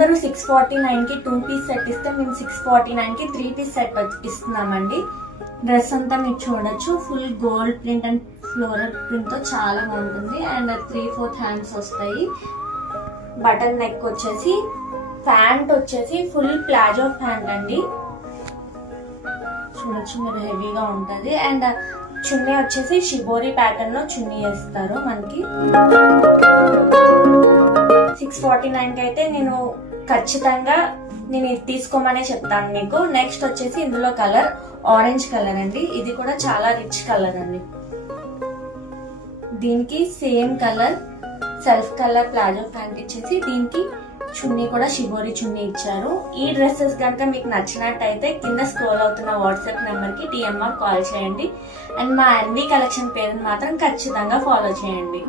అందరూ 649కి 2 piece set ఇస్తే మేము 649కి 3 పీస్ సెట్ ఇస్తున్నామండి. డ్రెస్ అంతా మీరు చూడొచ్చు, full gold print and floral print తో చాలా బాగుంటుంది. అండ్ 3/4 హ్యాండ్స్ వస్తాయి. బటన్ నెక్ వచ్చేసి, ప్యాంట్ వచ్చేసి ఫుల్ ప్లాజో ప్యాంట్ అండి, చూడొచ్చు మీరు, హెవీగా ఉంటది. అండ్ చున్నీ వచ్చేసి షిబోరి ప్యాటర్న్ లో చున్నీ వేస్తారు మనకి. 649కి అయితే నేను ఖచ్చితంగా ఇది తీసుకోమనే చెప్తాను మీకు. నెక్స్ట్ వచ్చేసి ఇందులో కలర్ ఆరెంజ్ కలర్ అండి, ఇది కూడా చాలా రిచ్ కలర్ అండి. దీనికి same colour self colour palazzo pant ఇచ్చేసి దీనికి చున్నీ కూడా షిబోరి చున్నీ ఇచ్చారు. ఈ డ్రెస్సెస్ కనుక మీకు నచ్చినట్టయితే కింద స్క్రోల్ అవుతున్న వాట్సాప్ నెంబర్ కి TMR కాల్ చేయండి. అండ్ మా NV కలెక్షన్ పేరుని మాత్రం ఖచ్చితంగా ఫాలో చేయండి.